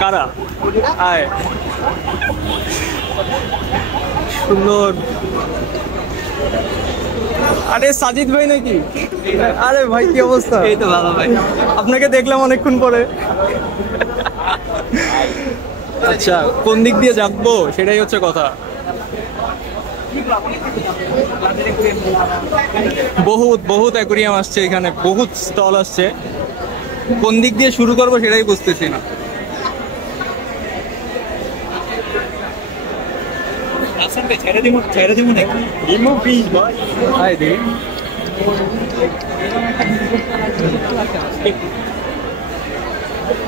কারা আয় সুন্দর। আরে সাজিদ ভাই নাকি? আরে ভাই কি অবস্থা? এই তো ভালো ভাই, আপনাকে দেখলাম অনেকক্ষণ পরে। আচ্ছা, কোন দিক দিয়ে যাবো সেটাই হচ্ছে কথা। বহুত বহুত অ্যাকুরিয়াম আসছে এখানে, বহুত স্টল আসছে, কোন দিক দিয়ে শুরু করবো সেটাই বুঝতেছি না।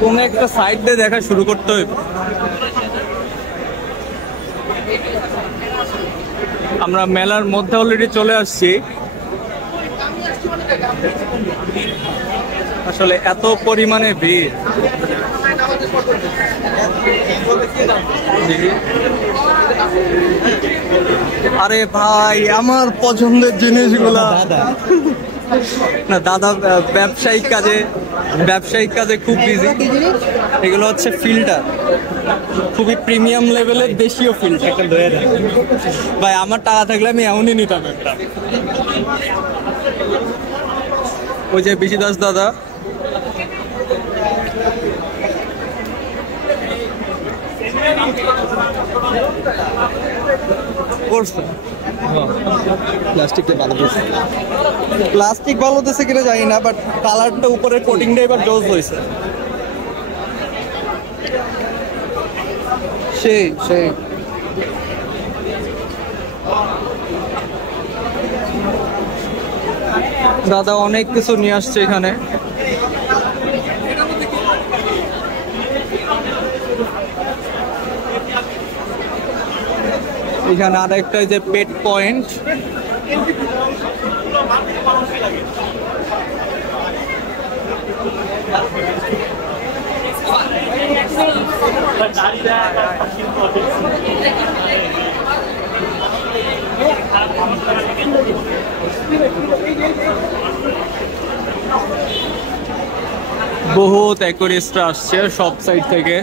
কোন একটা সাইড দিয়ে দেখা শুরু করতে হবে। আমরা মেলার মধ্যে অলরেডি চলে আসছি। আসলে এত পরিমাণে ভিড়, আরে ভাই আমার পছন্দের জিনিসগুলা না দাদা ব্যবসায়িক কাজে খুব বিজি। এগুলো হচ্ছে ফিল্টার, খুবই প্রিমিয়াম লেভেলের দেশীয় ফিল্টার। ভাই আমার টাকা থাকলে আমি এমনই নিতাম একটা। ওই যে বিশি দাস দাদা, প্লাস্টিক ভালো দিচ্ছে কিনা জানি না, বাট কালারটা উপরে কোটিংটা এবার জোস হয়েছে। সেই দাদা অনেক কিছু নিয়ে আসছে এখানে। এখানে আর একটা যে পেট পয়েন্ট, বহুত অ্যাকুয়ারিস্টরা আসছে সব সাইড থেকে।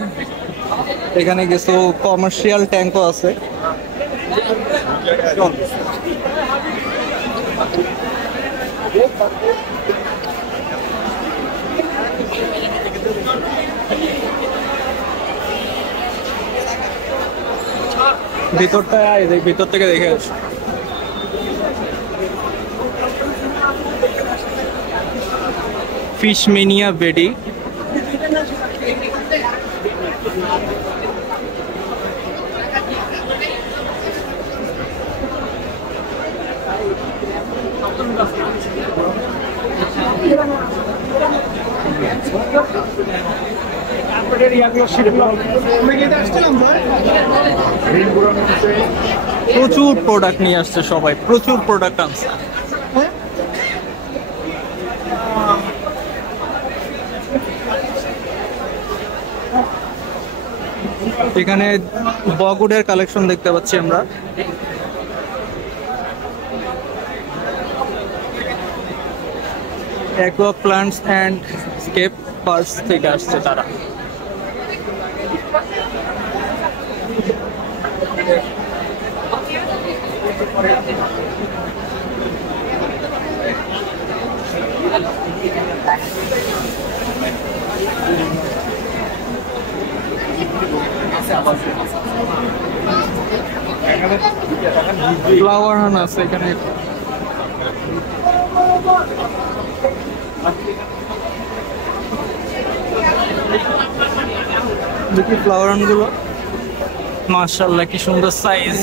এখানে কিছু কমার্শিয়াল ট্যাঙ্কও আছে। ভিতরটা ভিতর থেকে দেখে আসি। ফিশ মেনিয়া বেডি, প্রচুর প্রোডাক্ট নিয়ে আসছে সবাই, প্রচুর প্রোডাক্ট আনছে। এখানে বগউডের কালেকশন দেখতে পাচ্ছি আমরা। Aqua plants and scape parts থেকে আসছে তারা। ফ্লাওয়ার হান আছে এখানে। দেখি ফ্লাওয়ার হান গুলো, মাশাআল্লাহ কি সুন্দর সাইজ।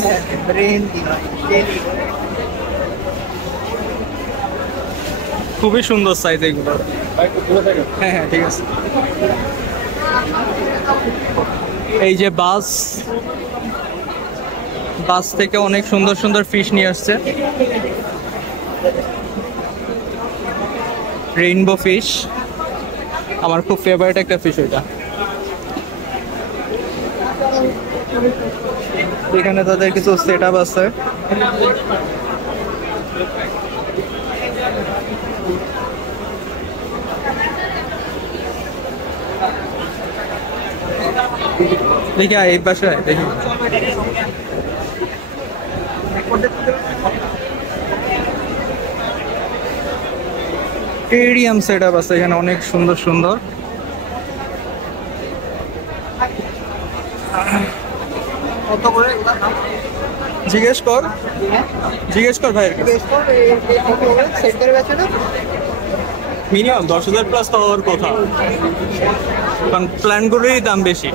খুবই সুন্দর সাইজ এগুলো। হ্যাঁ হ্যাঁ ঠিক আছে। এই যে বাস থেকে অনেক সুন্দর সুন্দর ফিশ নিয়ে আসছে। রেইনবো ফিশ আমার খুব ফেভারিট একটা ফিশ ওইটা। এখানে তাদের কিছু সেট আপ আছে। দেখি এই বাসায় দেখি টেরিয়াম সেট আপ আছে এখানে অনেক সুন্দর সুন্দর। জিজ্ঞেস কর ভাই, মিনিমাম 10,000 প্লাস তো হওয়ার কথা, কারণ প্ল্যানগুলোরই দাম বেশি।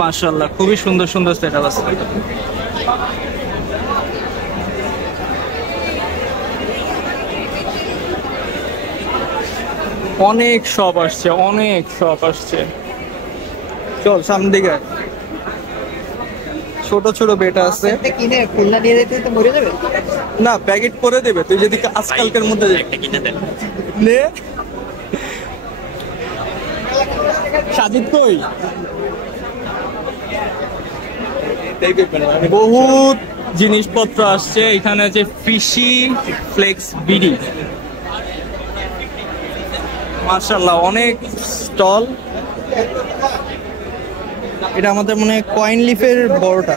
মাশাআল্লাহ খুবই সুন্দর সুন্দর সেট আপ আছে। অনেক শপ আসছে, চল সামনের দিকে। ছোট ছোট বেটা আছে, কিনে খুলনা নিয়ে যেতে তো মরে যাবে না প্যাকেট করে দেবে, তুই যদি আজকালকার মধ্যে নে। সাজিদ কই? বহুত জিনিসপত্র আসছে এখানে, যে ফিশি ফ্লেক্স বিডি, মাশাআল্লাহ অনেক স্টল। এটা আমাদের মনে হয় কয়েন লিফের বড়টা।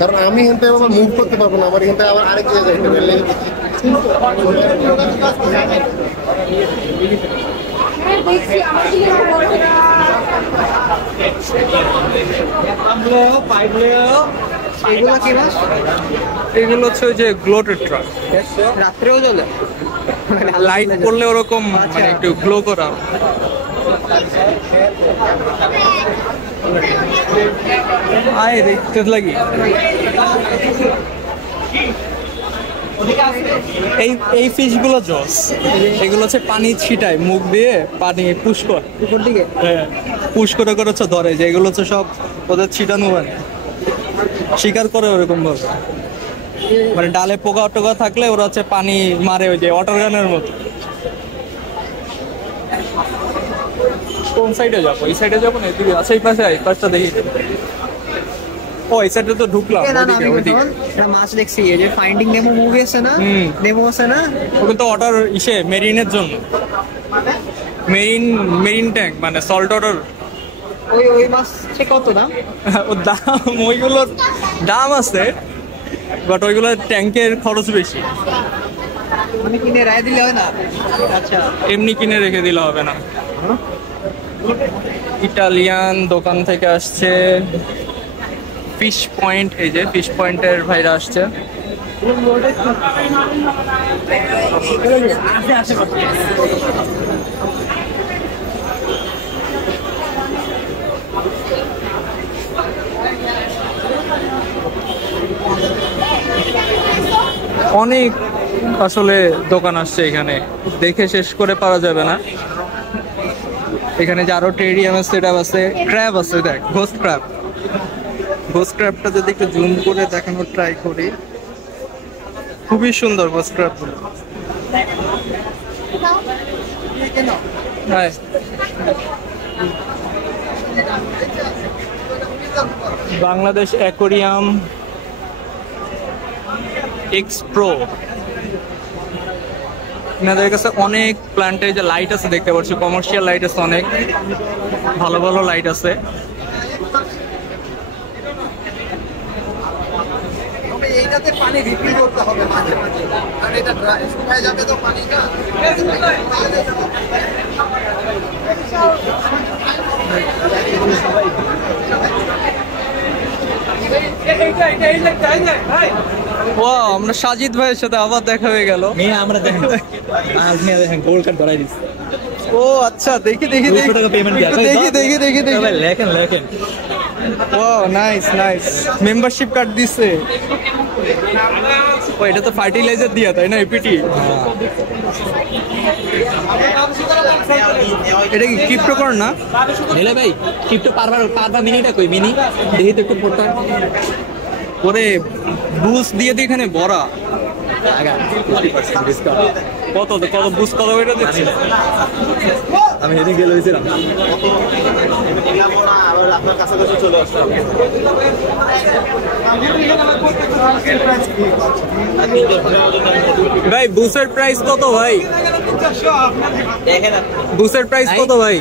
কারণ আমি এখান থেকে আবার মুভ করতে পারবো না, আমার এখান থেকে আবার আরেক জায়গায় যাইতে পারলে এগুলো হচ্ছে ওই যে গ্লোটেড ট্রাক, রাত্রেও চলে, লাইট পড়লে ওরকম মানে একটু গ্লো করা। আয় দেখতে লাগি এই ফিশ গুলো জস, এগুলো হচ্ছে পানি ছিটায় মুখ দিয়ে, পানি পুশ করে উপর দিকে, হ্যাঁ পুশ করে করে হচ্ছে ধরে, যে এগুলো হচ্ছে সব ওদের ছিটানো, মানে শিকার করে ওরকম ভাবে, মানে ডালে পোকা টোকা থাকলে ওরা হচ্ছে পানি মারে, ওই যে ওয়াটার গানের মতো। কোন সাইডে যাবো? এই সাইডে যাবো না এদিকে? আচ্ছা এই পাশে, এই পাশটা দেখি। ও এই সাইডে তো ঢুকলাম, মাছ দেখছি এই যে ফাইন্ডিং নেমো মুভি আছে না, নেমো আছে না, ওগুলো তো ওয়াটার ইসে মেরিনের জন্য, মেরিন ট্যাঙ্ক মানে সল্ট ওয়াটার। ওই মাছ কত দাম? ও দাম, ওইগুলোর দাম আছে, বাট ওইগুলো ট্যাঙ্কের খরচ বেশি। মানে কিনে রায় দিলে হয় না? আচ্ছা এমনি কিনে রেখে দিলে হবে না। ইটালিয়ান দোকান থেকে আসছে ফিশ পয়েন্ট, এই যে ফিশ পয়েন্টের ভাইরা আসছে। অনেক আসলে দোকান আসছে এখানে, দেখে শেষ করে পাওয়া যাবে না। এখানে যে আরো টেরিয়ামের সেটআপ আছে, ক্র্যাব আছে, দেখ ঘোস্ট ক্র্যাবটা যদি একটু জুম করে দেখানোর ট্রাই করি, খুবই সুন্দর ghost crab. Bangladesh aquarium Expro, এনাদের কাছে অনেক প্ল্যান্টের যে লাইট আছে দেখতে পাচ্ছি, কমার্শিয়াল লাইট আছে, অনেক ভালো ভালো লাইট আছে। এইটাতে পানি রিফিল করতে হবে মাঝে মাঝে, কারণ এটা শুকায় যাবে তো পানিটা। আমরা সাজিদ ভাইয়ের সাথে আবার দেখা হয়ে গেল। আমরা দেখেন গোল্ড কার্ড ধরাই দিচ্ছি। ও আচ্ছা, দেখি দেখি দেখি দেখি দেখি দেখি লেখেন লেখেন। ও নাইস নাইস, মেম্বারশিপ কার্ড দিছে। ও এটা তো ফার্টিলাইজার দিয়া, তাই না? এপিটি এটা কি ক্রিপ্টোকর্ন না? নিলে ভাই ক্রিপ্টো পারবা মিনিটা কই মিনি দেখি তো একটু পড়তা ওরে বুস্ট দিয়ে দিয়ে এখানে ভরা। আগা 50% ডিসকাউন্ট কত বুস্ট কত এটা দিচ্ছে? আমি হেডিং গেল হইছিলাম আপনার কাছাকাছি চলে আসলাম। ভাই বুস্টের প্রাইস কত ভাই? বুস্টের প্রাইস কত ভাই?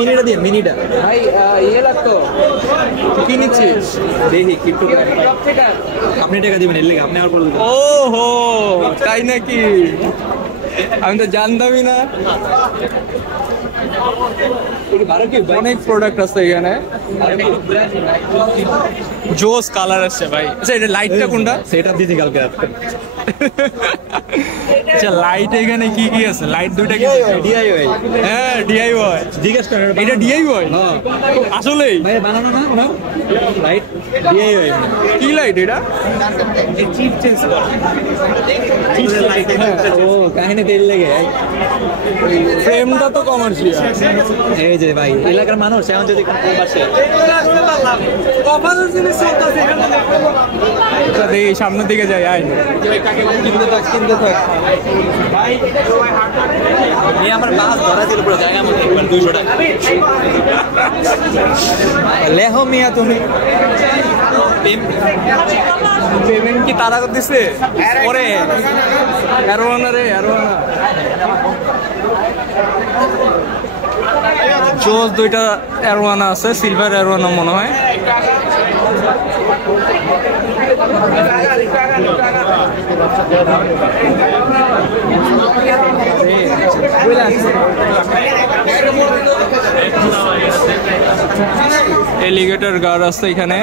মিনিটা দিয়ে মিনিটা ভাই ইয়ে লাগতো, কি নিচ্ছিস? দেখি ক্রিপ্টো আপনি টাকা দিবেন এর লেগে আপনি আর বলবেন ও হো, তাই নাকি? আমি তো জানতামই না। অনেক প্রোডাক্ট আছে এখানে, জোস কালার আছে ভাই। আচ্ছা এটা লাইটটা কোনটা? সেটআপ দিছি কালকে রাতে আচ্ছা লাইট এখানে কি কি আছে? লাইট দুইটা কি? ডিআইওয়াই হ্যাঁ ডিআইওয়াই। জিজ্ঞেস করেন এটা ডিআইওয়াই হ্যাঁ আসলেই? ভাই বানানো না ওনার লাইট ডিআইওয়াই কি লাইট এটা? চিপ চেঞ্জ কর ও কাহিনী তেল লেগে ফ্রেমটা তো কমার্শিয়াল। এই যে ভাই এলাকার মানুষ এখন যদি পাশে আচ্ছা দেখি সামনের দিকে যাই। আয় কিনতে থাক কিনতে থাক। নিয়ে আমার বাস ধরা দিল পুরো জায়গা মতো 200 টাকা লেহো মিয়া তুমি পেমেন্ট কি তারা দিছে? পরে অ্যারোয়ানা রে অ্যারোয়ানা জোস দুইটা অ্যারোয়ানা আছে, সিলভার অ্যারোয়ানা মনে হয়। এলিগেটর গার্ড আছে এখানে।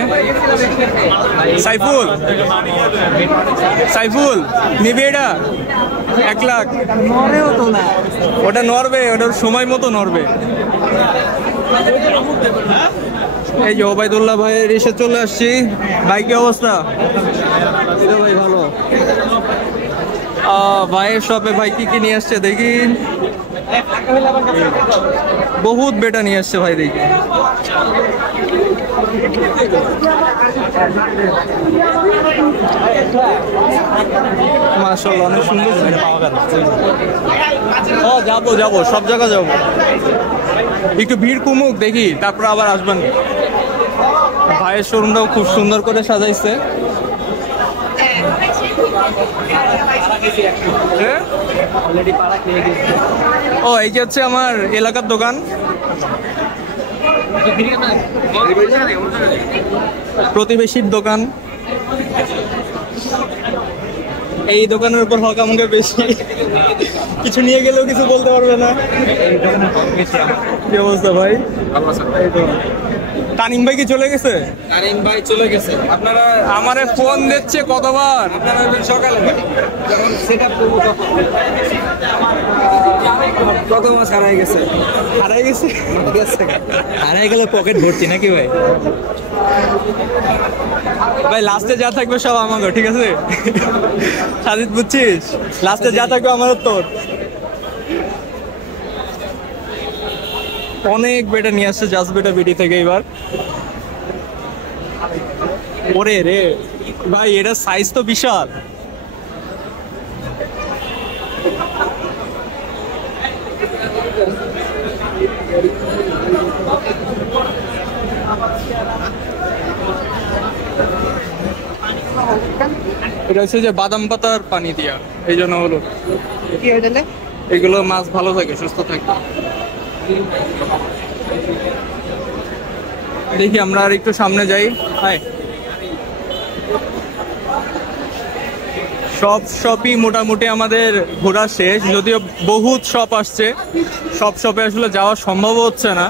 সাইফুল সাইফুল নিবি এটা 1 লাখ? ওটা নড়বে, ওটার সময় মতো নড়বে। এই যে ওবায়দুল্লাহ ভাইয়ের এসে চলে আসছি। ভাই কি অবস্থা? ভাই ভালো। ভাইয়ের শপে ভাই কি কি নিয়ে আসছে দেখি। বহুত বেটা নিয়ে আসছে ভাই দেখি। মাশাআল্লাহ অনেক সুন্দর। যাবো যাবো সব জায়গা যাবো, একটু ভিড় কমুক দেখি তারপর আবার আসবেন। ভাইয়ের শোরুমটাও খুব সুন্দর করে সাজাইছে। ও এই যে হচ্ছে আমার এলাকার দোকান। প্রতিবেশীর দোকান। এই দোকানের উপর হক আমাকে বেশি, কিছু নিয়ে গেলেও কিছু বলতে পারবে না। কি অবস্থা ভাই? এই তো তানিম ভাই কি চলে গেছে? তারিন ভাই চলে গেছে। আপনারা আমারে ফোন দিচ্ছে কতবার। আপনারা সকালে যখন সেটআপ করব কত মাস হারাই গেছে। হারাই গেছে? হারাই গেলে পকেট ভর্তি নাকি ভাই? ভাই লাস্টে যা থাকবে সব আমাকে, ঠিক আছে সাজিদ বুঝছিস? লাস্টে যা থাকবে আমাদের তোর। অনেক বেটা নিয়ে আসছে জাস্ট বেটা বিডি থেকে এবার। ওরে রে ভাই এটা সাইজ তো বিশাল। এটা হচ্ছে যে বাদাম পাতার পানি দিয়া, এই জন্য হলো কি হয়ে গেলে এগুলো মাছ ভালো থাকে, সুস্থ থাকে। দেখি আমরা আর একটু সামনে যাই। হাই সব শপই মোটামুটি আমাদের ঘোরা শেষ, যদিও বহুত শপ আসছে, সব শপে আসলে যাওয়া সম্ভব হচ্ছে না।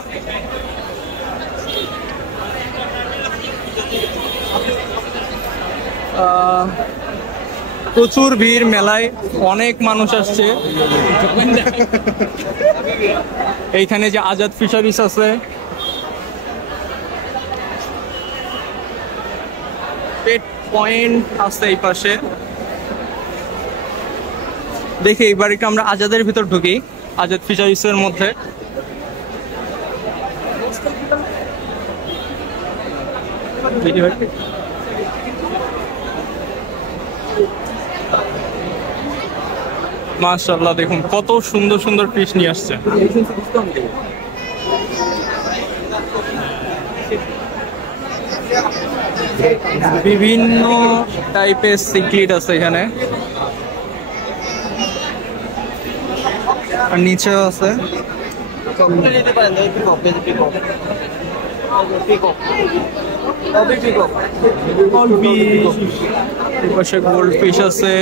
প্রচুর ভিড় মেলায়, অনেক মানুষ আসছে। এইখানে যে আজাদ ফিশারিস আছে, পেট পয়েন্ট আছে এই পাশে। দেখি এবার একটু আমরা আজাদের ভিতর ঢুকি, আজাদ ফিশারিজের মধ্যে। দেখি ভাই, মাশাআল্লাহ দেখুন কত সুন্দর সুন্দর ফিশ নিয়ে আসছে। বিভিন্ন টাইপের সিক্লিড আছে এখানে, আর নিচেও আছে। পাশে গোল্ড ফিশ আছে,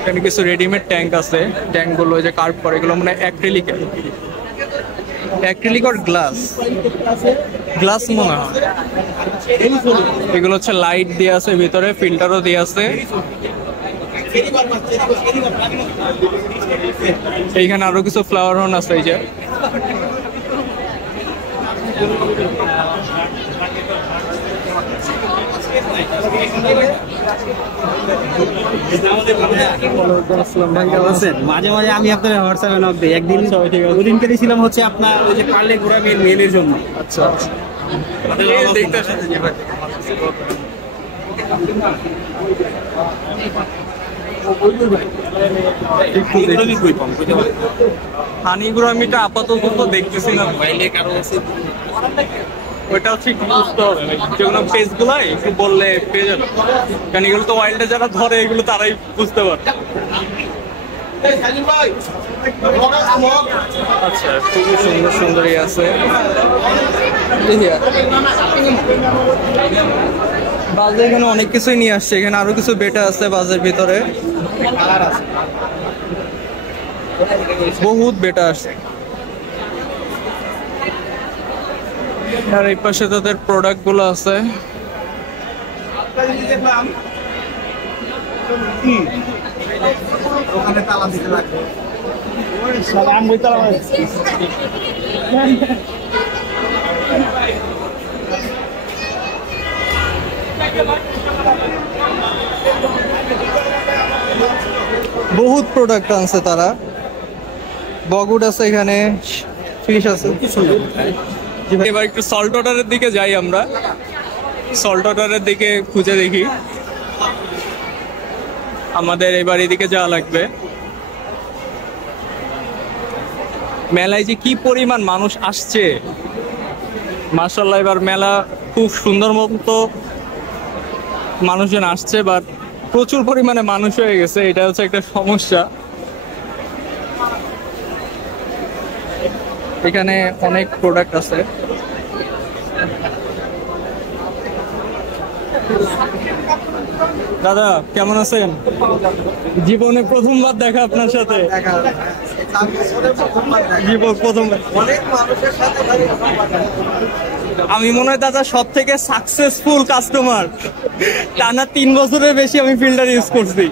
এখানে কিছু রেডিমেড ট্যাঙ্ক আছে। ট্যাঙ্ক গুলো যে কার্ভ করে, এগুলো মানে অ্যাক্রিলিক আর গ্লাস মনে হয়। এগুলো হচ্ছে লাইট দিয়ে আছে ভিতরে, ফিল্টারও দিয়ে আছে। এইখানে আরো কিছু ফ্লাওয়ার হর্ন আছে, এই যে মাঝে মাঝে আমি আপনার হোয়াটসঅ্যাপে নক দিই। একদিন ওদিনকে দিয়েছিলাম হচ্ছে আপনার ওই যে কার্লে ঘোরা মেলের জন্য। আচ্ছা দেখতে আসেন যে ভাই, হানিগুরামিটা আপাতত তো দেখতেছি না, ওইটা হচ্ছে একটু বুঝতে হবে। যেগুলো পেজ গুলো একটু বললে পেয়ে যাবে, কারণ এগুলো তো ওয়াইল্ডে যারা ধরে এগুলো তারাই বুঝতে পারে। আচ্ছা খুবই সুন্দর সুন্দরই আছে। বাজে এখানে অনেক কিছুই নিয়ে আসছে, এখানে আরো কিছু বেটা আছে বাজের ভিতরে, বহুত বেটা আসছে। আর এই পাশে তাদের প্রোডাক্ট গুলো আছে। ওখানে তালা দিতে লাগবে। বহুত প্রোডাক্ট আনছে তারা, বগুড আছে এখানে, ফিশ আছে। এবার একটু সল্ট ওয়াটারের দিকে যাই আমরা, সল্ট ওয়াটারের দিকে খুঁজে দেখি। আমাদের এবার এদিকে যাওয়া লাগবে। মেলায় যে কি পরিমাণ মানুষ আসছে মাশাআল্লাহ, এবার মেলা খুব সুন্দর মতো মানুষজন আসছে, বাট প্রচুর পরিমাণে মানুষ হয়ে গেছে, এটা হচ্ছে একটা সমস্যা। এখানে অনেক প্রোডাক্ট আছে। দাদা কেমন আছেন? জীবনে প্রথমবার দেখা আপনার সাথে, জীবন প্রথমবার। অনেক মানুষের সাথে ভাই আমি মনে হয় দাদা সব থেকে সাকসেসফুল কাস্টমার, টানা 3 বছরের বেশি আমি ফিল্টার ইউজ করছি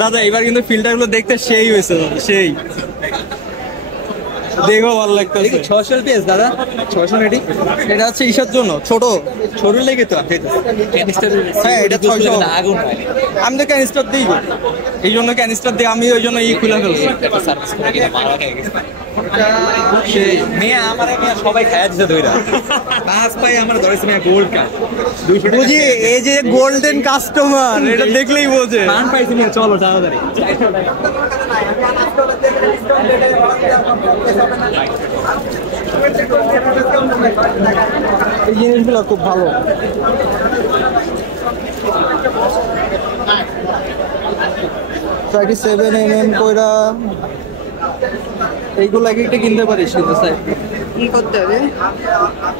দাদা। এবার কিন্তু ফিল্টার গুলো দেখতে সেই হয়েছে দাদা, সেই দেখো ভালো লাগতেছে। 600 পিস দাদা, 600 রেডি। এটা হচ্ছে ইসের জন্য ছোট ছোট লেগে তো হ্যাঁ, এটা 600 আগুন হয়। আমি তো ক্যানিস্টার দিই, এই জন্য ক্যানিস্টার দিয়ে আমি ওই জন্য খুলে ফেলছি। সেই মেয়ে আমার মেয়ে সবাই খায়া দিছে দইরা পাঁচ পাই আমরা ধরেছি মেয়ে গোল্ড কাপ 200 টাকা বুঝি এই যে গোল্ডেন কাস্টমার, এটা দেখলেই বোঝে। পান পাইছি মেয়ে, চলো তাড়াতাড়ি। এই জিনিসগুলো খুব ভালো। থার্টি 7mm কইরা এইগুলো এক একটা কিনতে পারিস কিন্তু স্যার। কি করতে হবে?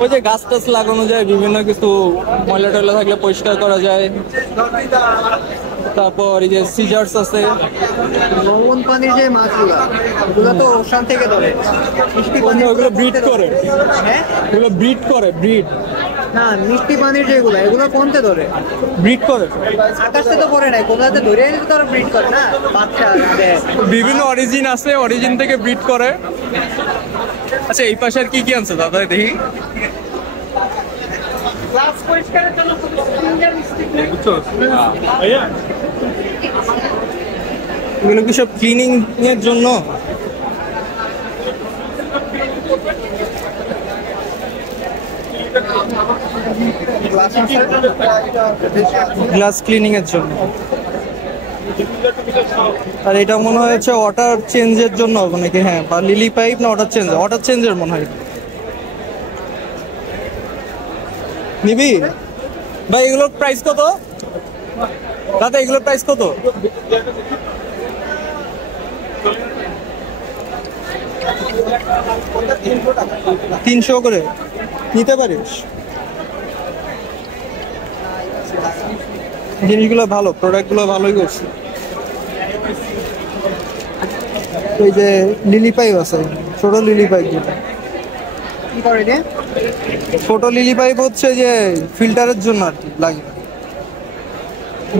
ওই যে গাছ টাছ লাগানো যায়, বিভিন্ন কিছু ময়লা টয়লা থাকলে পরিষ্কার করা যায়। তারপর এই যে সিজার্স আছে, লবণ পানির যে মাছগুলা ওগুলো তো ওখান থেকে ধরে, মিষ্টি পানির ওগুলো ব্রিড করে, হ্যাঁ ওগুলো ব্রিড করে, ব্রিড না মিষ্টি পানির যেগুলো এগুলো কোনতে ধরে? ব্রিড করে আকাশ থেকে পড়ে নাই, কোথাতে ধরে এনে তো তারা ব্রিড করে না বাচ্চা দেয়। বিভিন্ন অরিজিন আছে, অরিজিন থেকে ব্রিড করে। আচ্ছা এই পাশে আর কি কি আনছে দাদা দেখি? এগুলো কি সব ক্লিনিং এর জন্য? গ্লাস ক্লিনিং এর জন্য। আর এটা মনে হচ্ছে ওয়াটার চেঞ্জের জন্য নাকি? হ্যাঁ, বা লিলি পাইপ না ওয়াটার চেঞ্জের মনে হয়। নিবি ভাই? এগুলোর প্রাইস কত দাদা? এগুলোর প্রাইস কত? $300 করে নিতে পারিস। জিনিসগুলো ভালো, প্রোডাক্টগুলো ভালোই করছে। এই যে লিলি পাইপ আছে, ছোট লিলি পাইপ যেটা, কি করে রে? ছোট লিলি পাইপ হচ্ছে যে ফিল্টারের জন্য আর কি লাগে,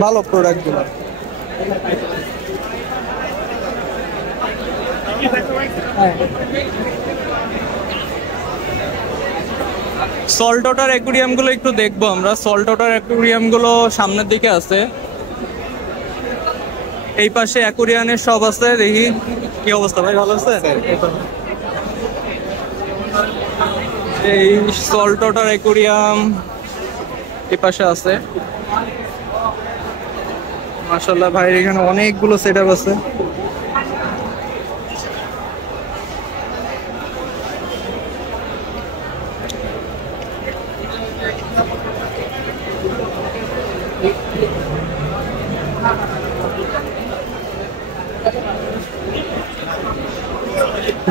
ভালো প্রোডাক্টগুলো। সল্ট ওয়াটার অ্যাকুরিয়াম গুলো একটু দেখবো আমরা। সল্ট ওয়াটার অ্যাকুরিয়াম গুলো সামনের দিকে আছে, এই পাশে অ্যাকুরিয়ানের সব আছে। দেখি কি অবস্থা ভাই, ভালো আছে? এই সল্ট ওয়াটার অ্যাকুরিয়াম এই পাশে আছে। মাশাআল্লাহ ভাই, এখানে অনেকগুলো সেটআপ আছে।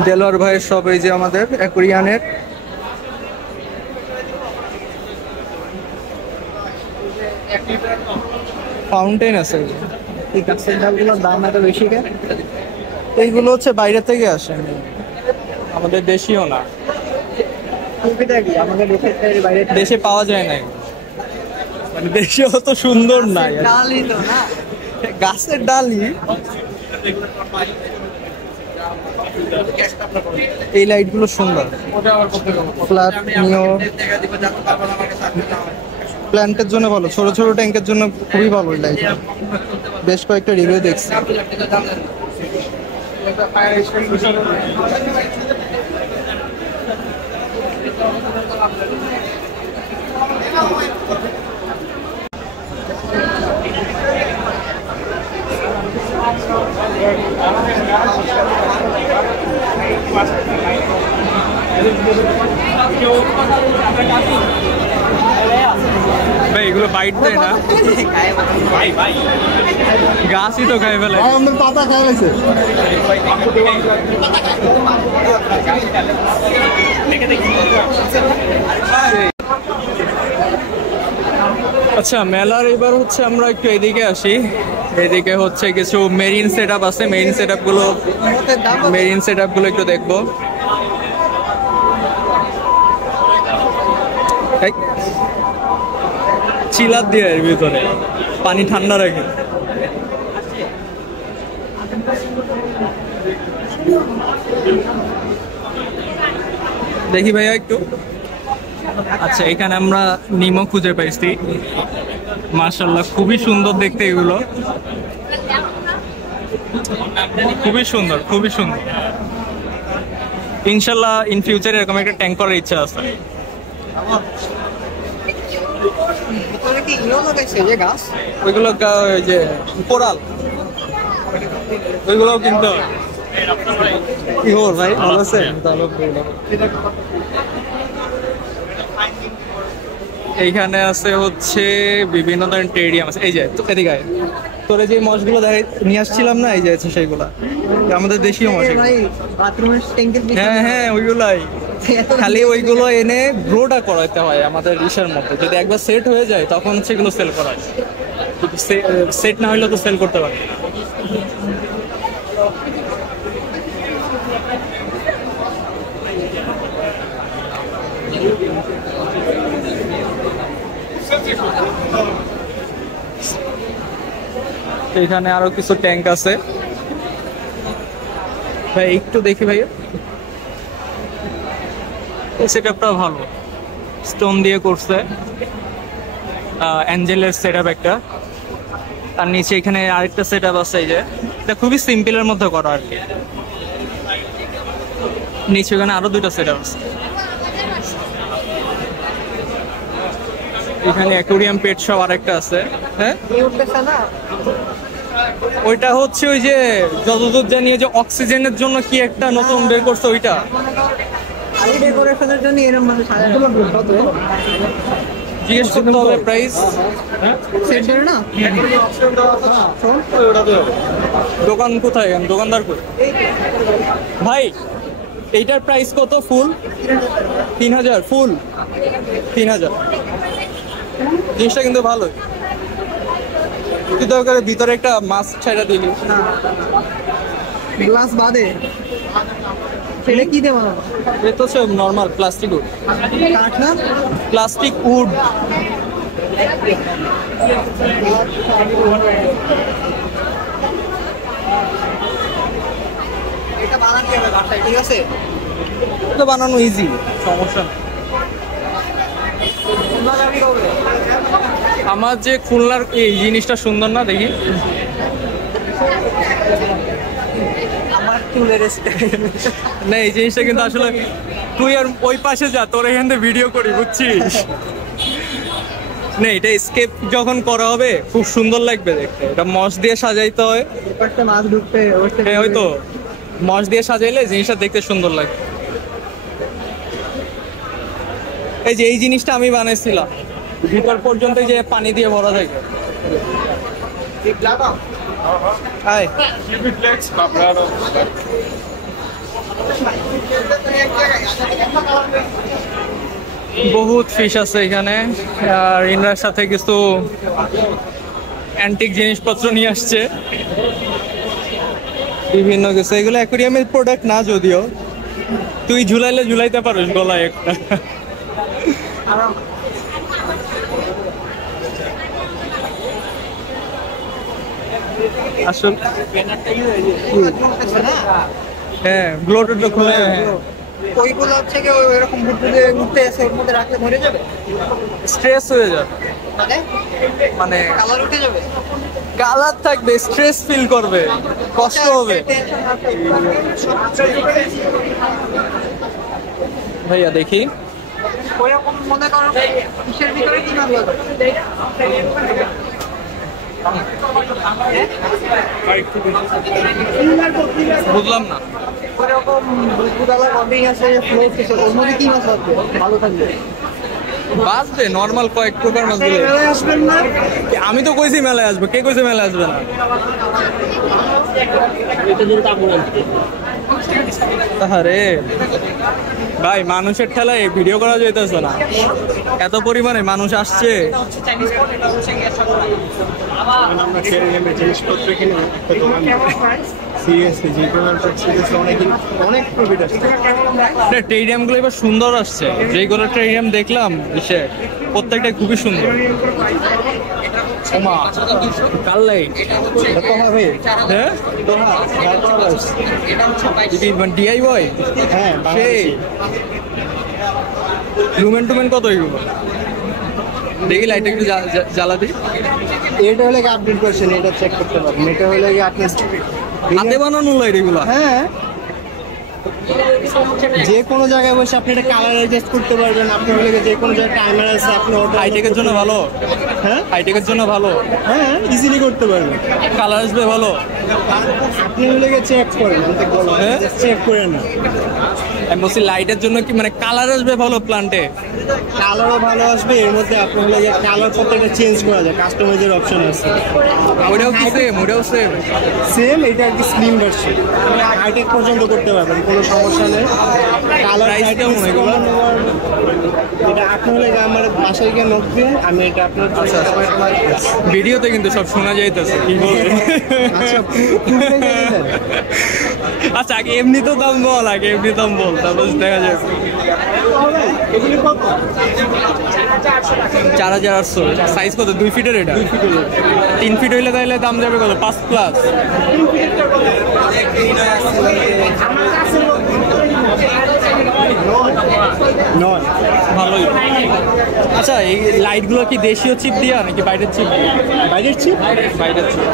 দেলোয়ার ভাইয়ের সব, এই যে আমাদের অ্যাকুরিয়ানের। ফাউন্টেন আছে। এই গাছের ডালগুলোর দাম এত বেশি কেন? এইগুলো হচ্ছে বাইরে থেকে আসে, আমাদের দেশীয় না। সুবিধা কি আমাদের দেশের বাইরে? দেশে পাওয়া যায় না, মানে দেশে অত সুন্দর নাই। ডালই তো না, গাছের ডালই। এই লাইট গুলো সুন্দর, ফ্ল্যাট নিও প্ল্যান্টের জন্য ভালো, ছোট ছোট ট্যাঙ্কের জন্য খুবই ভালো এই লাইট। বেশ কয়েকটা রিভিউ দেখছি। ভাই এগুলো বাইট দেয় না? গাছই তো খাই ফেলে। পাতা খাওয়া গেছে। আচ্ছা, মেলার এবার হচ্ছে আমরা একটু এদিকে আসি। এদিকে হচ্ছে কিছু মেরিন সেটআপ আছে, মেরিন সেটআপ গুলো একটু দেখবো। চিলার দিয়ে এর ভিতরে পানি ঠান্ডা রাখে। দেখি ভাইয়া একটু। আচ্ছা, এখানে আমরা নিমো খুঁজে পাইছি। মাশাআল্লাহ, খুবই সুন্দর দেখতে এগুলো, খুবই সুন্দর, খুবই সুন্দর। ইনশাল্লাহ ইন ফিউচারে এরকম একটা ট্যাঙ্ক করার ইচ্ছা আছে। ওইগুলো ওই যে কোরাল, ওইগুলো কিন্তু ভাই ভালো আছে। এইখানে আছে হচ্ছে বিভিন্ন ধরনের টেরিয়াম আছে। এই যে এদিকে তোরে যে মাছগুলো নিয়ে আসছিলাম না, এই যে আছে সেইগুলা, আমাদের দেশীয় মাছ। হ্যাঁ হ্যাঁ, ওইগুলাই। খালি ওইগুলো এনে গ্রোটা করাতে হয় আমাদের ইসের মধ্যে। যদি একবার সেট হয়ে যায় তখন সেগুলো সেল করা হয়, কিন্তু সেট না হইলে তো সেল করতে পারে। এখানে আরো কিছু ট্যাঙ্ক আছে ভাই, একটু দেখি ভাইয়া। সেটআপটা ভালো, স্টোন দিয়ে করছে। অ্যাঞ্জেলের সেট আপ একটা, তার নিচে এখানে আরেকটা সেট আপ আছে। এই যে এটা খুবই সিম্পলের মধ্যে করা আর কি। নিচে ওখানে আরো দুইটা সেট আপ আছে। এখানে অ্যাকোরিয়াম পেট শপ আরেকটা আছে। হ্যাঁ ওইটা হচ্ছে ওই যে যতদূর জানি যে অক্সিজেনের জন্য কি একটা নতুন বের করছে ওইটা। ডেকোরেশনের জন্য এরকম মানে সাজানো কত জিজ্ঞেস করতে হবে প্রাইস। সেট ধরে না দোকান কোথায়, দোকানদার কই ভাই? এইটার প্রাইস কত? ফুল 3000, ফুল 3000। জিনিসটা কিন্তু ভালোই। তুই দরকার ভিতরে একটা মাছ ছাইড়া দিলি। গ্লাস বাদে সেটা কি দেবো এ তো সব নর্মাল প্লাস্টিক উড, কাঠ না প্লাস্টিক উড। এটা বানাতে হবে বাসায়, ঠিক আছে? তো বানানো ইজি, সমস্যা নেই। আমার যে খুলনার এই জিনিসটা সুন্দর না দেখি। আমার চুলের না এই জিনিসটা কিন্তু আসলে তুই আর ওই পাশে যা, তোর এখান থেকে ভিডিও করি বুঝছিস না? এটা স্কেপ যখন করা হবে খুব সুন্দর লাগবে দেখতে। এটা মস দিয়ে সাজাইতে হয়। একটা মাছ ঢুকতে হ্যাঁ হয়তো মস দিয়ে সাজাইলে জিনিসটা দেখতে সুন্দর লাগে। এই যে এই জিনিসটা আমি বানাইছিলাম, ভিতর পর্যন্ত যে পানি দিয়ে ভরা থাকে। হাই বহুত ফিশ আছে এখানে। আর ইনরার সাথে কিছু অ্যান্টিক জিনিসপত্র নিয়ে আসছে, বিভিন্ন কিছু। এগুলো অ্যাকোরিয়ামের প্রোডাক্ট না, যদিও তুই ঝুলাইলে ঝুলাইতে পারিস গলায় একটা। আসলে হ্যাঁ ব্লোটের তো খুলে ওইগুলো হচ্ছে কি ওইরকম ঘুরতে এসে ওর মধ্যে রাখলে মরে যাবে, স্ট্রেস হয়ে যাবে, মানে মানে কালার উঠে যাবে, কালার থাকবে, স্ট্রেস ফিল করবে, কষ্ট হবে। ভাইয়া দেখি ওইরকম মনে করো কিসের ভিতরে কি মাছ লাগবে? বুঝলাম না। ওইরকম দুধওয়ালা কন্টিং আছে, ফ্লোর কিছু, ওর মধ্যে কি মাছ লাগবে ভালো থাকবে? বাঁচবে নর্মাল কয়েক প্রকার মাছগুলো। মেলায় আসবেন না? আমি তো কইছি মেলায় আসবে, কে কইছে মেলায় আসবে না? আরে ভাই মানুষের ঠেলায় ভিডিও করা যাইতেছে না, এত পরিমাণে মানুষ আসছে। জিনিসপত্র কিনে একটা দোকান সিরিয়াসলি যে কোনো অনেক প্রফিট আসছে। টেরিয়াম গুলো এবার সুন্দর আসছে, যেগুলো টেরিয়াম দেখলাম এসে প্রত্যেকটা খুবই সুন্দর। ওমা কাল্লাই হ্যাঁ ডিআইওয়াই হ্যাঁ সেই রুমেন টুমেন কত এগুলো দেখি, লাইট একটু জ্বালা দিই। এটা হলে কি আপডেট করছেন, এটা চেক করতে পারবেন। এটা হলে কি আপনি হাতে বানানো লাইট এগুলো। হ্যাঁ যে কোনো জায়গায় বসে আপনি এটা কালার অ্যাডজাস্ট করতে পারবেন। আপনি হলে যে কোনো জায়গায় টাইমার আছে, আপনি হাইটেকের জন্য ভালো। হ্যাঁ হাইটেকের জন্য ভালো, হ্যাঁ ইজিলি করতে পারবেন। কালার আসবে ভালো। আপনি হলে চেক করেন, হ্যাঁ চেক করে না। আমি বলছি লাইটের জন্য কি মানে কালার আসবে ভালো, প্লান্টে কালারও ভালো আসবে। এর মধ্যে আপনি হলে যে কালার প্রত্যেকটা চেঞ্জ করা যায়, কাস্টমাইজের অপশন আছে। ওটাও কি সেম? ওটাও সেম সেম, এটা একটু স্লিম ভার্সন, হাইটেক পর্যন্ত করতে পারবেন, কোনো সমস্যা নেই। কালার Price কেমন এগুলো? এটা আপনি হলে আমার বাসায় গিয়ে নোট দিন, আমি এটা আপনার ভিডিওতে কিন্তু সব শোনা যাইতেছে কি বলবে। আচ্ছা আচ্ছা আগে এমনি তো দাম বল, আগে এমনি দাম বল, তারপর দেখা যাবে। এগুলি কত? 4800 সাইজ কত? 2 ফিটের? এটা 3 ফিট হইলে তাহলে দাম যাবে কত? 5+। নয়। ভালোই। আচ্ছা এই লাইটগুলো কি দেশীয় চিপ দিয়া নাকি বাইরের চিপ? বাইরের চিপ, বাইরের চিপ।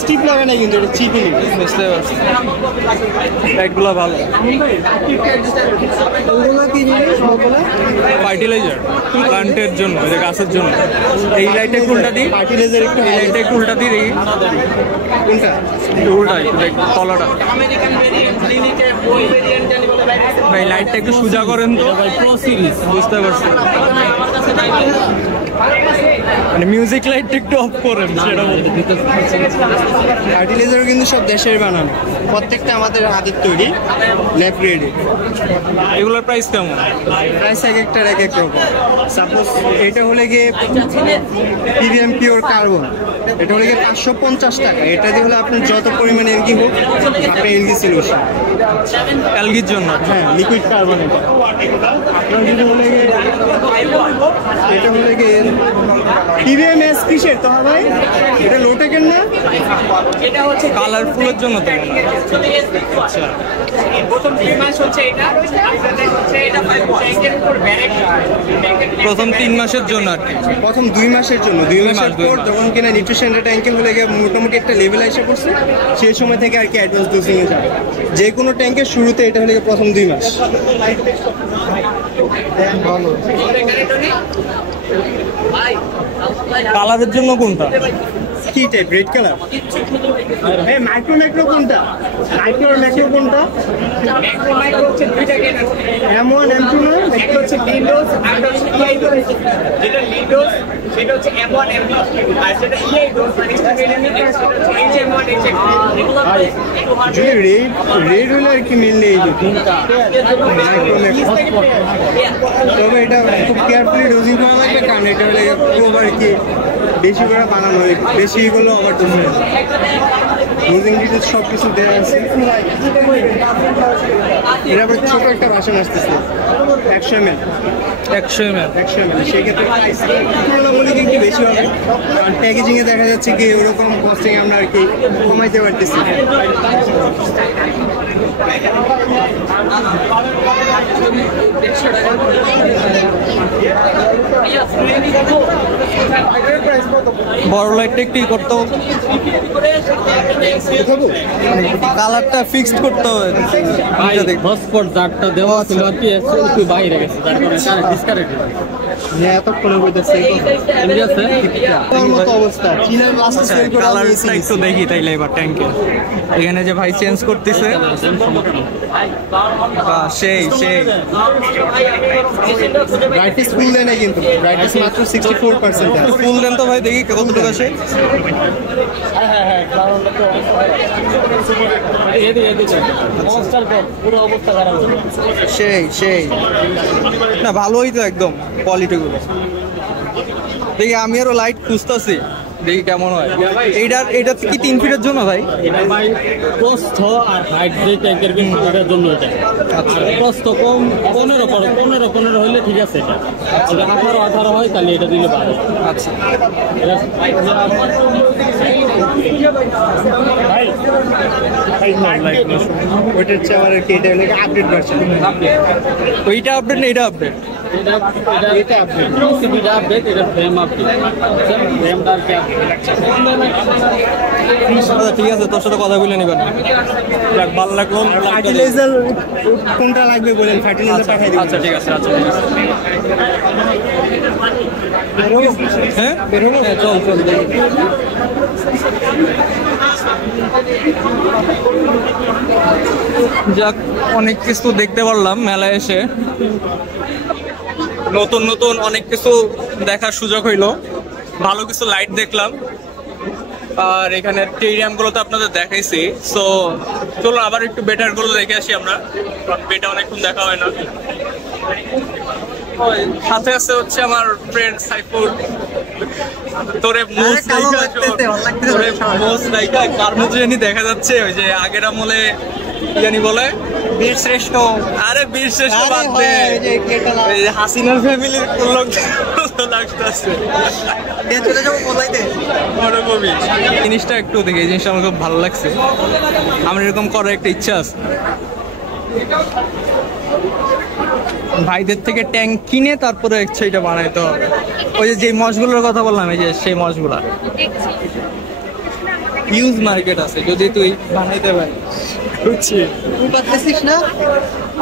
স্টিপ লাগে না কিন্তু এটা চিপই। বুঝতে পারছি। লাইটগুলো ভালো। ফার্টিলাইজার প্লান্টের জন্য, এটা গাছের জন্য। এই লাইটটা একটু উল্টা দিই, ফার্টিলাইজার একটু এই লাইটটা একটু উল্টা দিই দেখি। কোনটা? একটু উল্টা একটু দেখ তলাটা। ভাই লাইটটা একটু সোজা করেন তো। বুঝতে পারছি। মানে মিউজিক লাইটটা একটু অফ করেন সেটা বলতে। ফার্টিলাইজারও কিন্তু সব দেশের বানানো, প্রত্যেকটা আমাদের হাতের তৈরি, ল্যাব গ্রেডে। এগুলোর প্রাইস কেমন? প্রাইস এক একটার এক এক রকম। সাপোজ এটা হলে গিয়ে প্রিমিয়াম পিওর কার্বন, এটা হলে গিয়ে 550 টাকা। এটা দিয়ে হলে আপনার যত পরিমাণে এলগি হোক, আপনার এলগি সলিউশন। অ্যালগির জন্য। হ্যাঁ, লিকুইড কার্বন এটা। আপনার যদি হলে গিয়ে এটা হলে গিয়ে পিভিএমএস কিসের তো ভাই? এটা লোটেকের না? এটা হচ্ছে কালারফুলের জন্য তো মনে হয়। আচ্ছা প্রথম 3 মাস হচ্ছে এটা আপনাদের হচ্ছে এটা ট্যাঙ্কের উপর ভ্যারাইটি প্রথম 3 মাসের জন্য আর কি। প্রথম 2 মাসের জন্য, 2 মাসের পর যখন কিনা নিউট্রিশন ট্যাঙ্কে হলে গিয়ে মোটামুটি একটা লেভেল এসে পড়ছে, সেই সময় থেকে আর কি অ্যাডভান্স ডোজিং এ যাবে। যে কোনো ট্যাঙ্কের শুরুতে এটা হলে গিয়ে প্রথম 2 মাস। ভালো। কালারের জন্য কোনটা? কি টাইপ? Red colour? এই মাইক্রো ম্যাক্রো কোনটা? মাইক্রো আর ম্যাক্রো কোনটা? মাইক্রো হচ্ছে দুইটা ক্যাটাগরি M1 M2 না? একটা হচ্ছে লিন্ডোস আর একটা হচ্ছে ইআই ডোজ। যেটা লিন্ডোস সেটা হচ্ছে M1 M2 আর যেটা ইআই ডোজ মানে HM1 HM2 যদি রেড হলে আর কি মেনলি এই যে মাইক্রো ম্যাক্রো। তবে এটা খুব কেয়ারফুলি ডোজিং করা লাগবে, কারণ এটা হলে খুব আর কি বেশি করে বানানো হয়, বেশি এগুলো আবার ডোজিং ডিটেলস সব কিছু দেওয়া আছে। এটা আবার ছোট একটা বাসন আসতেছে 100 ml। 100 ml। 100 ml সেক্ষেত্রে তুলনামূলক একটু বেশি হবে, কারণ প্যাকেজিং এ দেখা যাচ্ছে কি ওরকম কস্টিং আমরা আর কি কমাইতে পারতেছি। বড় লাইটটা একটু করতে হবে, কালারটা ফিক্সড করতে হবে। হটস্পট যারটা দেওয়া ছিল আর কি একটু বাইরে গেছে, তার কারণে ডিসকানেক্ট এতক্ষণে বলতেছে মতো অবস্থা। চীনের লাস্ট সেল করে কালারটা একটু দেখি তাইলে এবার ট্যাঙ্কে। এখানে যে ভাই চেঞ্জ করতেছে, সেই ব্রাইটনেস ফুল দেয় না, কিন্তু ব্রাইটনেস মাত্র 64% আছে। ফুল দেন তো ভাই দেখি কতটুকু আসে। পুরো অবস্থা খারাপ সেই না ভালোই তো একদম কোয়ালিটিগুলো। দেখি আমি আরো লাইট খুঁজতেছি, দেখি কেমন হয়। এটা কি 3 ফিটের জন্য ভাই? এটা ভাই প্রস্থ আর হাইট যে ট্যাঙ্কের কিন্তু এটার জন্য এটা। আচ্ছা প্রস্থ কম 15 হইলে ঠিক আছে। এটা 18 হয় তাহলে এটা দিলে ভালো। আচ্ছা ওইটার চেয়ে আবার কি এটা হলো আপডেট ভার্সন। ওইটা আপডেট না এটা আপডেট? এটা আপডেট, পিসিবিটা আপডেট, এটা ফ্রেম আপডেট। ফ্রেমটা আর কি আচ্ছা ঠিক আছে, তোর সাথে কথা বলে নিবেন। যাক ভালো লাগলো। ফার্টিলাইজার কোনটা লাগবে বলেন, ফার্টিলাইজার পাঠিয়ে দিন। আচ্ছা ঠিক আছে, আচ্ছা ঠিক আছে। হ্যাঁ হ্যাঁ চল যাক, অনেক কিছু দেখতে পারলাম মেলায় এসে। নতুন নতুন অনেক কিছু দেখার সুযোগ হইলো, ভালো কিছু লাইট দেখলাম। আর এখানে টেরিয়াম গুলো তো আপনাদের দেখাইছি। সো চলো আবার একটু বেটার গুলো দেখে আসি আমরা, বেটা অনেকক্ষণ দেখা হয় না। সাথে আছে হচ্ছে আমার ফ্রেন্ড সাইফুল। তোরে মোস্ট নায়িকা কার মধ্যে জানি দেখা যাচ্ছে, ওই যে আগের আমলে জানি বলে বীর শ্রেষ্ঠ। আরে বীর শ্রেষ্ঠ বাদ দে, হাসিনার ফ্যামিলির লোক লাগতেছে। জিনিসটা একটু দেখে, এই জিনিসটা আমার খুব ভালো লাগছে। আমার এরকম করার একটা ইচ্ছা আছে। ভাইদের থেকে ট্যাঙ্ক কিনে তারপরে হচ্ছে এটা বানাইতে হবে। ওই যে মশগুলোর কথা বললাম, এই যে সেই মশগুলা হিউজ মার্কেট আছে যদি তুই বানাইতে পারিস। বুঝছি, তুই পারতেছিস না?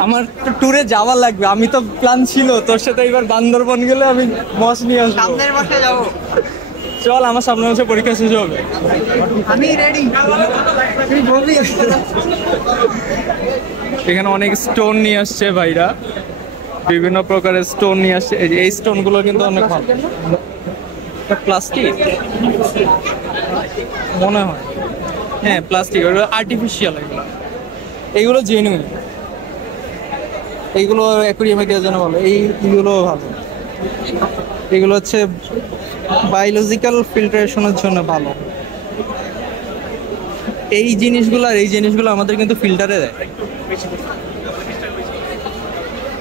আমার ট্যুরে যাওয়া লাগবে, আমি তো প্ল্যান ছিল তোর সাথে এবার বান্দরবন গেলে আমি মশ নিয়ে আসবো। সামনের মাসে যাবো। চল, আমার সামনে মাসে পরীক্ষা শেষ হবে। আমি রেডি, তুই বলবি। এখানে অনেক স্টোন নিয়ে আসছে ভাইরা, বিভিন্ন প্রকারের স্টোন নিয়ে আসছে। এই স্টোন গুলো কিন্তু অনেক ভালো। প্লাস্টিক মনে হয়, হ্যাঁ প্লাস্টিক, ওগুলো আর্টিফিশিয়াল। এইগুলো জেনুইন, এইগুলো অ্যাকুয়ারিয়ামে দেওয়ার জন্য ভালো। এইগুলো ভালো, এগুলো হচ্ছে বায়োলজিক্যাল ফিল্টারেশনের জন্য ভালো। এই জিনিসগুলো আমাদের কিন্তু ফিল্টারে দেয়।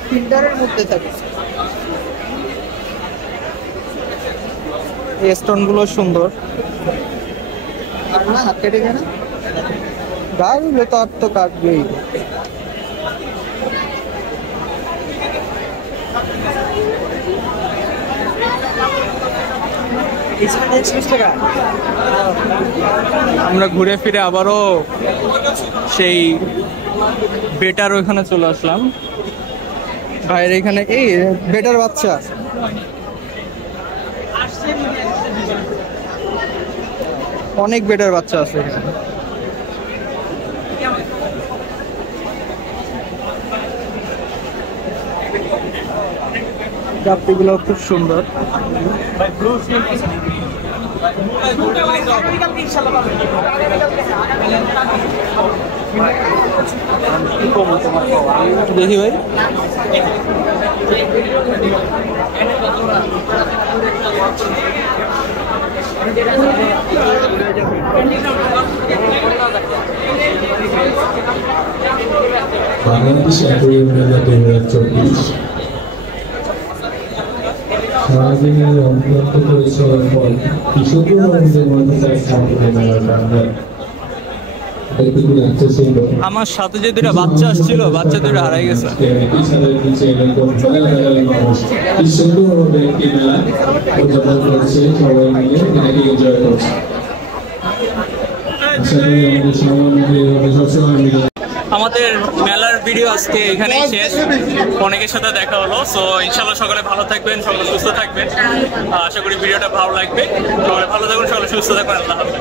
ফিল্টারের মধ্যে থাকে। এই স্টোন গুলো সুন্দর। আর না হাত কেটে গেল, গাড়িগুলো তো আর তো কাটবেই। আমরা ঘুরে ফিরে আবারও সেই বেটার ওইখানে চলে আসলাম। ভাইয়ের এখানে এই বেটার বাচ্চা, অনেক বেটার বাচ্চা আছে এখানে। গাপ্পিগুলো খুব সুন্দর। দেখি ভাই, বাংলাদেশ অ্যাকোয়ারিয়াম মেলা 2024 সারাদিনের অত্যন্ত পরিশ্রমের পর কৃষকের মানুষের মধ্যে তার সামনে মেলাটা আমরা আমার সাথে যে দুটা বাচ্চা আসছিল, বাচ্চা দুটো হারাই গেছে। আমাদের মেলার ভিডিও আজকে এখানেই শেষ। অনেকের সাথে দেখা হলো। সো ইনশাল্লাহ সকালে ভালো থাকবেন, সকালে সুস্থ থাকবেন। আশা করি ভিডিওটা ভালো লাগবে। সকালে ভালো থাকুন, সকালে সুস্থ থাকবেন। আল্লাহ হাফেজ।